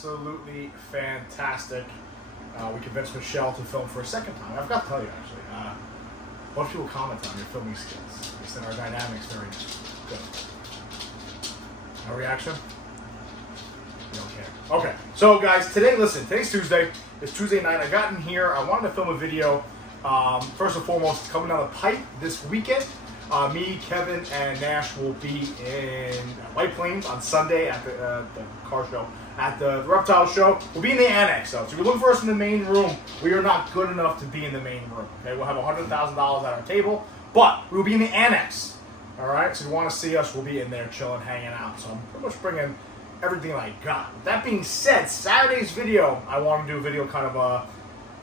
absolutely fantastic. We convinced Michelle to film for a second time. I forgot to tell you, actually. A bunch of people comment on your filming skills. They said our dynamics very good. No reaction? You don't care. Okay, so guys, today's Tuesday. It's Tuesday night. I got in here. I wanted to film a video. First and foremost, coming down the pipe this weekend. Me, Kevin, and Nash will be in White Plains on Sunday at the car show. At the Reptile show, we'll be in the annex though. So if you're looking for us in the main room, we are not good enough to be in the main room. Okay, we'll have $100,000 at our table, but we'll be in the annex. All right, so if you want to see us, we'll be in there chilling, hanging out. So I'm pretty much bringing everything I got. With that being said, Saturday's video, I want to do a video kind of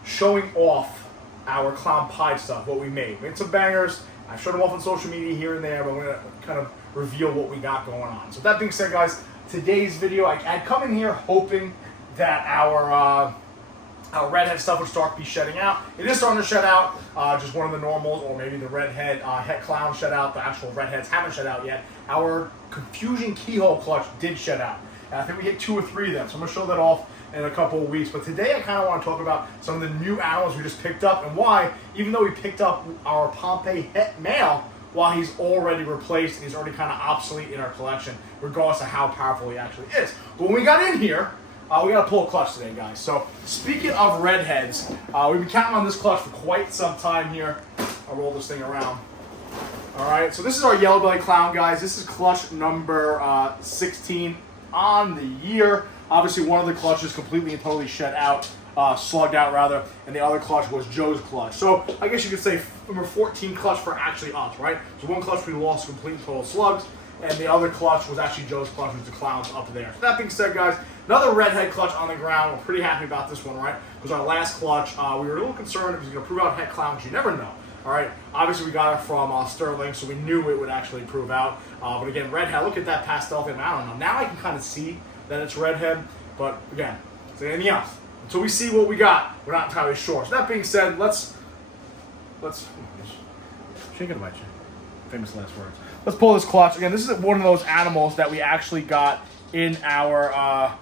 showing off our clown pie stuff, what we made. We made some bangers. I've showed them off on social media here and there, but we're going to kind of reveal what we got going on. So with that being said, guys, today's video, I come in here hoping that our redhead stuff would start to be shedding out. It is starting to shed out, just one of the normals, or maybe the redhead het clown shed out. The actual redheads haven't shed out yet. Our confusion keyhole clutch did shed out. And I think we hit 2 or 3 of them, so I'm going to show that off in a couple of weeks. But today I kind of want to talk about some of the new animals we just picked up and why, even though we picked up our Pompeii Het male, while he's already replaced and he's already kind of obsolete in our collection, regardless of how powerful he actually is. But when we got in here, we got to pull a clutch today, guys. So speaking of redheads, we've been counting on this clutch for quite some time here. I'll roll this thing around. All right, so this is our yellow belly clown, guys. This is clutch number 16 on the year. Obviously, one of the clutches completely and totally shed out, slugged out rather, and the other clutch was Joe's clutch. So I guess you could say number 14 clutch for actually us, right? So one clutch we lost complete and total slugs, and the other clutch was actually Joe's clutch, which was the clowns up there. So that being said, guys, another redhead clutch on the ground. We're pretty happy about this one, right? Because our last clutch, we were a little concerned if he was going to prove out het clowns. You never know. All right, obviously we got it from Sterling, so we knew it would actually prove out. But again, redhead, look at that pastel thing. I don't know. Now I can kind of see that it's redhead, but again, it's anything else. Until we see what we got, we're not entirely sure. So that being said, let's shake it about you. Famous last words. Let's pull this clutch. Again, this is one of those animals that we actually got in our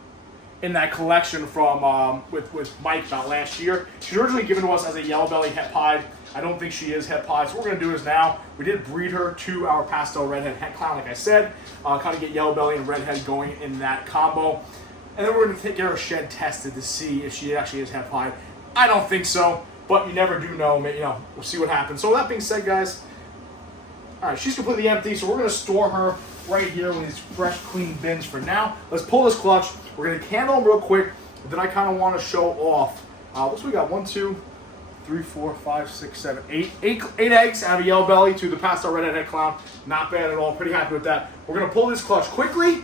in that collection from with Mike about last year. She was originally given to us as a yellow belly het pied. I don't think she is het pied. So what we're gonna do is now we did breed her to our pastel redhead het clown, like I said, kind of get yellow belly and redhead going in that combo. And then we're going to get her shed tested to see if she actually is het pied. I don't think so, but you never do know. Maybe, we'll see what happens. So with that being said, guys, all right, she's completely empty, so we're going to store her right here in these fresh, clean bins for now. Let's pull this clutch. We're going to candle them real quick, but then I kind of want to show off. What's we got? 1, 2, 3, 4, 5, 6, 7, 8 eggs out of a yellow belly to the pastel redhead het clown. Not bad at all. Pretty happy with that. We're going to pull this clutch quickly.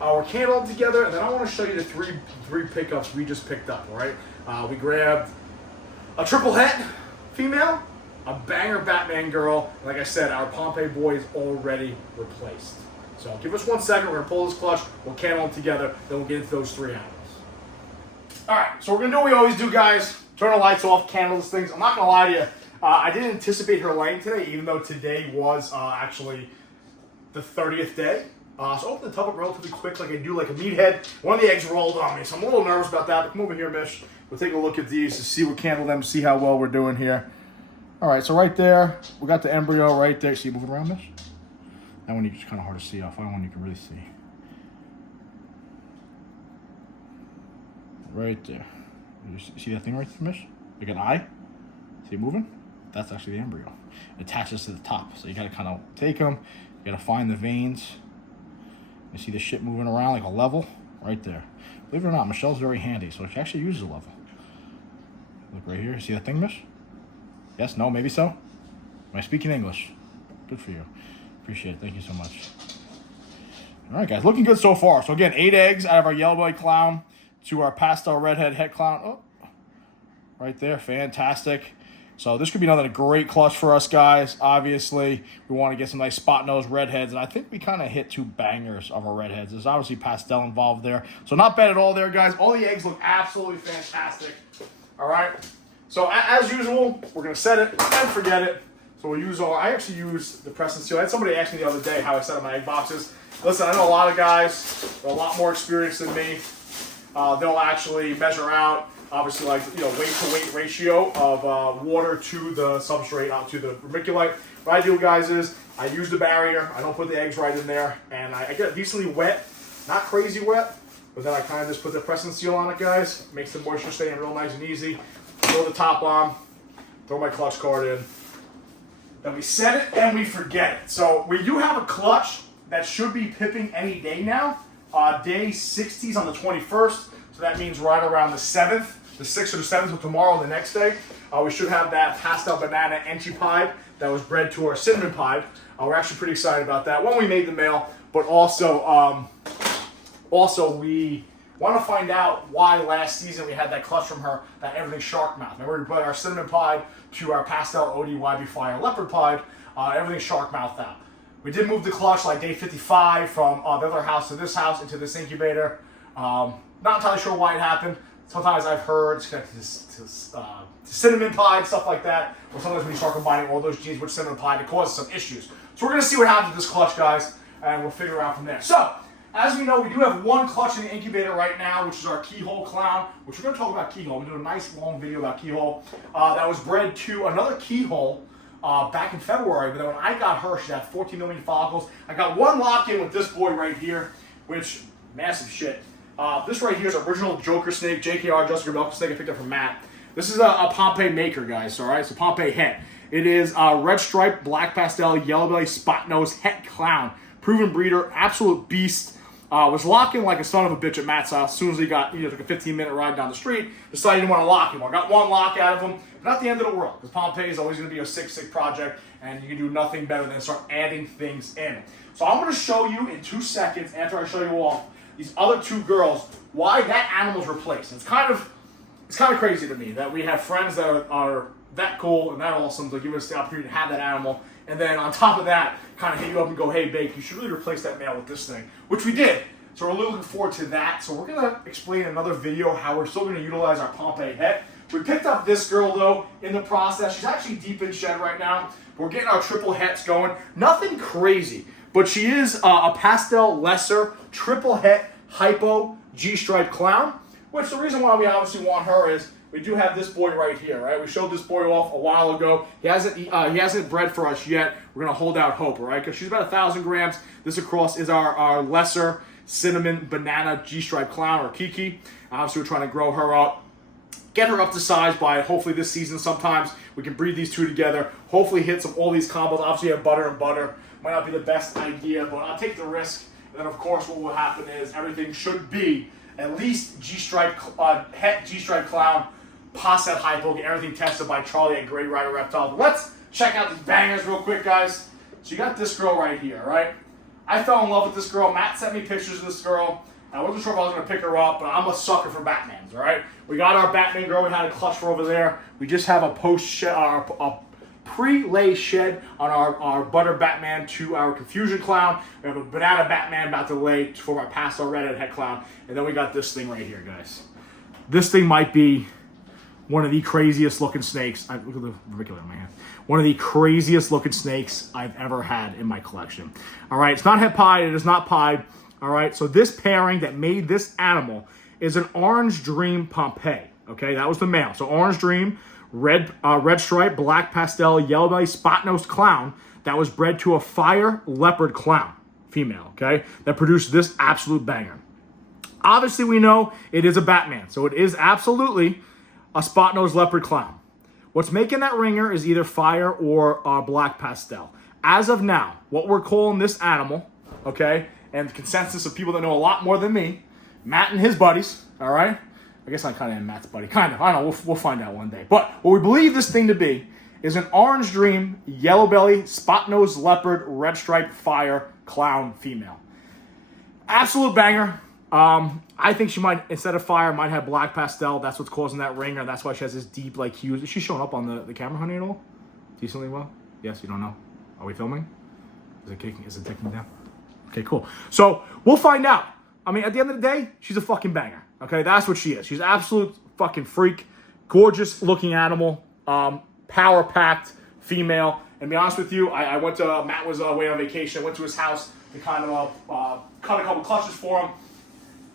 We're candled together, and then I want to show you the three pickups we just picked up, all right? We grabbed a triple het female, a banger Batman girl, and like I said, our Pompeii boy is already replaced. So give us 1 second, we're going to pull this clutch, we'll candle them together, then we'll get into those 3 animals. All right, so we're going to do what we always do, guys. Turn the lights off, candle these things. I'm not going to lie to you, I didn't anticipate her laying today, even though today was actually the 30th day. So open the tub up relatively quick like I do like a meathead. One of the eggs rolled on me, so I'm a little nervous about that. But come over here, Mish. We'll take a look at these to see what candle them, see how well we're doing here. All right, so right there, we got the embryo right there. See, moving around, Mish? That one it's kind of hard to see off. That one you can really see. Right there. You see that thing right there, Mish? Like an eye? See it moving? That's actually the embryo. It attaches to the top. So you got to kind of take them. You got to find the veins. You see the shit moving around like a level right there. Believe it or not, Michelle's very handy, so she actually uses a level. Look right here. See that thing, Mish? Yes? No? Maybe so? Am I speaking English? Good for you. Appreciate it. Thank you so much. All right, guys. Looking good so far. So, again, 8 eggs out of our yellow belly clown to our pastel redhead het clown. Oh, right there. Fantastic. So this could be another great clutch for us, guys. Obviously, we want to get some nice spot nose redheads, and I think we kind of hit 2 bangers of our redheads. There's obviously pastel involved there, so not bad at all there, guys. All the eggs look absolutely fantastic. All right. So as usual, we're gonna set it and forget it. So we'll use I actually use the press and seal. I had somebody ask me the other day how I set up my egg boxes. Listen, I know a lot of guys are a lot more experienced than me. They'll actually measure out, obviously, like, you know, weight to weight ratio of water to the substrate, out to the vermiculite. What I do, guys, is I use the barrier. I don't put the eggs right in there, and I get it decently wet, not crazy wet, but then I kind of just put the press and seal on it, guys. Makes the moisture stay in real nice and easy. Throw the top on, throw my clutch card in. Then we set it and we forget it. So we do have a clutch that should be pipping any day now. Day 60s on the 21st. So that means right around the 7th, the 6th or the 7th, or tomorrow, the next day. We should have that pastel banana enchi pied that was bred to our cinnamon pied. We're actually pretty excited about that. One, we made the male, but also we want to find out why last season we had that clutch from her, that everything shark mouth. Remember, we bred our cinnamon pied to our pastel ODYB fire leopard pied, everything shark mouth out. We did move the clutch like day 55 from the other house to this house into this incubator. Not entirely sure why it happened. Sometimes I've heard it's connected to cinnamon pie, stuff like that. Or sometimes when you start combining all those genes with cinnamon pie, it causes some issues. So we're going to see what happens with this clutch, guys, and we'll figure it out from there. So, as we know, we do have one clutch in the incubator right now, which is our keyhole clown, which we're going to talk about keyhole. We're doing a nice long video about keyhole. That was bred to another keyhole back in February, but then when I got her, she had 14 million follicles. I got one lock-in with this boy right here, which, massive shit. This right here is original Joker snake, JKR, Justin Gabelka snake I picked up from Matt. This is a Pompeii maker, guys, all right? It's a Pompeii Het. It is red stripe, black pastel, yellow belly, spot nose, Het clown. Proven breeder, absolute beast. Was locking like a son of a bitch at Matt's house. As soon as he got, took a 15-minute ride down the street, decided he didn't want to lock him. I got one lock out of him, but not the end of the world, because Pompeii is always going to be a sick project, and you can do nothing better than start adding things in. So I'm going to show you in 2 seconds, after I show you all these other two girls, why that animal's replaced. It's kind of crazy to me that we have friends that are that cool and that awesome to give us the opportunity to have that animal, and then on top of that, kind of hit you up and go, hey, Bake, you should really replace that male with this thing, which we did. So we're really looking forward to that. So we're going to explain in another video how we're still going to utilize our Pompeii Het. We picked up this girl, though, in the process. She's actually deep in shed right now. We're getting our triple hets going. Nothing crazy, but she is a pastel lesser triple het hypo G-stripe clown, which the reason why we obviously want her is we do have this boy right here, right? We showed this boy off a while ago. He hasn't bred for us yet. We're gonna hold out hope, all right? Because she's about 1,000 grams. This across is our lesser cinnamon banana G-stripe clown, or Kiki. Obviously, we're trying to grow her up, get her up to size by hopefully this season. Sometimes we can breed these two together. Hopefully, hit all these combos. Obviously, you have butter and butter. Might not be the best idea, but I'll take the risk. And then, of course, what will happen is everything should be at least G-stripe Het G-stripe clown. Passet hypo, get everything tested by Charlie at Great Rider Reptiles. Let's check out these bangers real quick, guys. So you got this girl right here, right? I fell in love with this girl. Matt sent me pictures of this girl. I wasn't sure if I was going to pick her up, but I'm a sucker for Batmans, all right? We got our Batman girl. We had a clutch for over there. We just have a pre-lay shed on our butter Batman to our confusion clown. We have a banana Batman about to lay for our pastel red Het clown. And then we got this thing right here, guys. This thing might be one of the craziest looking snakes. Look at the vermiculite in my hand. One of the craziest looking snakes I've ever had in my collection. All right, it's not het pied. It is not pied. All right, so this pairing that made this animal is an Orange Dream Pompeii. Okay, that was the male. So Orange Dream, red stripe, black pastel, yellow belly, spot nosed clown that was bred to a fire leopard clown, female. Okay, that produced this absolute banger. Obviously, we know it is a Batman, so it is absolutely a spot-nosed leopard clown. What's making that ringer is either fire or black pastel. As of now, what we're calling this animal, okay, and the consensus of people that know a lot more than me, Matt and his buddies, all right? I guess I kind of am Matt's buddy. Kind of. I don't know. We'll find out one day. But what we believe this thing to be is an Orange Dream, yellow belly, spot-nosed leopard, red stripe, fire, clown, female. Absolute banger. I think she might, instead of fire, might have black pastel. That's what's causing that ringer. That's why she has this deep, like, hues. Is she showing up on the camera, honey, at all? Decently well? Yes, you don't know? Are we filming? Is it ticking down? Okay, cool. So, we'll find out. I mean, at the end of the day, she's a fucking banger. Okay, that's what she is. She's an absolute fucking freak. Gorgeous looking animal. Power-packed female. And to be honest with you, I went to, Matt was away on vacation. I went to his house to kind of cut a couple clutches for him.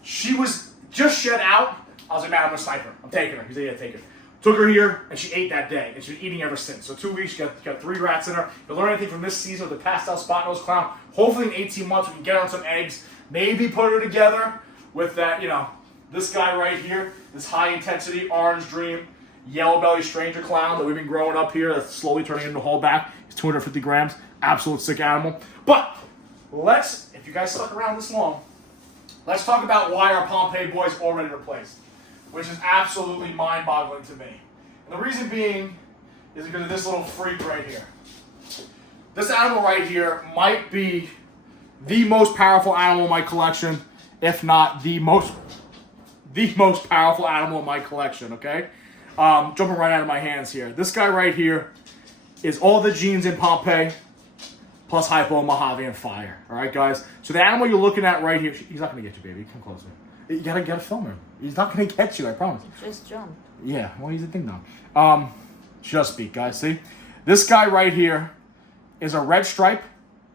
She was just shed out. I was like, man, I'm a sniper. I'm taking her. He's like, yeah, take her. Took her here, and she ate that day, and she's been eating ever since. So 2 weeks, she got 3 rats in her. If you learn anything from this season of the pastel spot nose clown, hopefully in 18 months we can get her on some eggs, maybe put her together with that, you know, this guy right here, this high intensity orange dream, yellow belly stranger clown that we've been growing up here that's slowly turning into a whole back. He's 250 grams, absolute sick animal. But let's, if you guys stuck around this long, let's talk about why our Pompeii boy is already replaced, which is absolutely mind-boggling to me. And the reason being is because of this little freak right here. This animal right here might be the most powerful animal in my collection, if not the most powerful animal in my collection, okay? Jumping right out of my hands here. This guy right here is all the genes in Pompeii, plus hypo, Mojave, and fire. All right, guys? So the animal you're looking at right here, he's not going to get you, baby. Come closer. You gotta film him. He's not going to get you, I promise. Just jump. Yeah, well, he's a ding dong. Just speak, guys. See? This guy right here is a red stripe,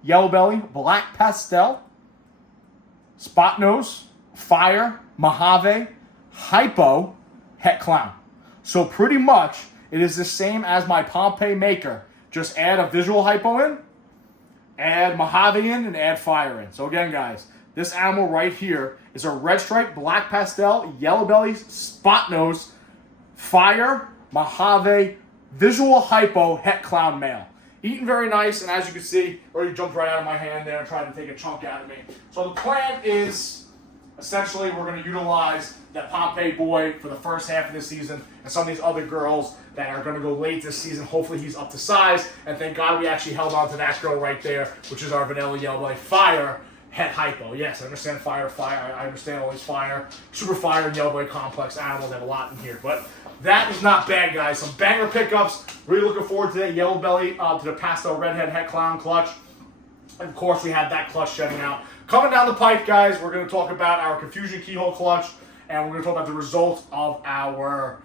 yellow belly, black pastel, spot nose, fire, Mojave, hypo, het clown. So pretty much, it is the same as my Pompeii maker. Just add a visual hypo in, add Mojave in, and add fire in. So again, guys, this animal right here is a red stripe, black pastel, yellow belly, spot nose, fire, Mojave, visual hypo, het clown male. Eating very nice, and as you can see, already jumped right out of my hand there and tried to take a chunk out of me. So the plan is, essentially, we're going to utilize that Pompeii boy for the first half of this season, and some of these other girls that are going to go late this season. Hopefully he's up to size, and thank God we actually held on to that girl right there, which is our vanilla yellow belly fire, het hypo. Yes, I understand fire. I understand all these fire, super fire, and yellow belly complex animals have a lot in here, but that is not bad, guys. Some banger pickups. Really looking forward to that yellow belly, to the pastel redhead het clown clutch. And of course, we had that clutch shedding out. Coming down the pipe, guys, we're going to talk about our confusion keyhole clutch, and we're going to talk about the results of our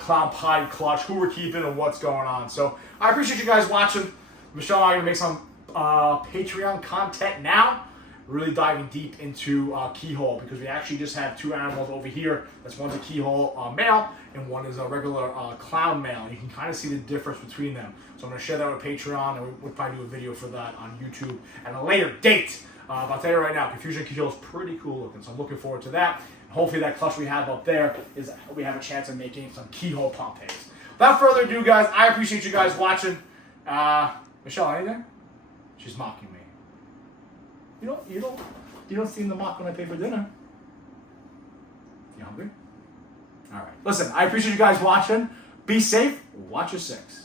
clown pied clutch, who we're keeping, and what's going on. So I appreciate you guys watching. Michelle and I are going to make some Patreon content now, really diving deep into keyhole, because we actually just have 2 animals over here. That's one's a keyhole male, and one is a regular clown male. And you can kind of see the difference between them. So I'm going to share that with Patreon, and we'll probably do a video for that on YouTube at a later date. But I'll tell you right now, Confusion Keyhole is pretty cool looking, so I'm looking forward to that. Hopefully that clutch we have up there is we have a chance of making some keyhole Pompeii. Without further ado, guys, I appreciate you guys watching. Michelle, anything? She's mocking me. You don't seem to mock when I pay for dinner. You hungry? All right. Listen, I appreciate you guys watching. Be safe. Watch your 6.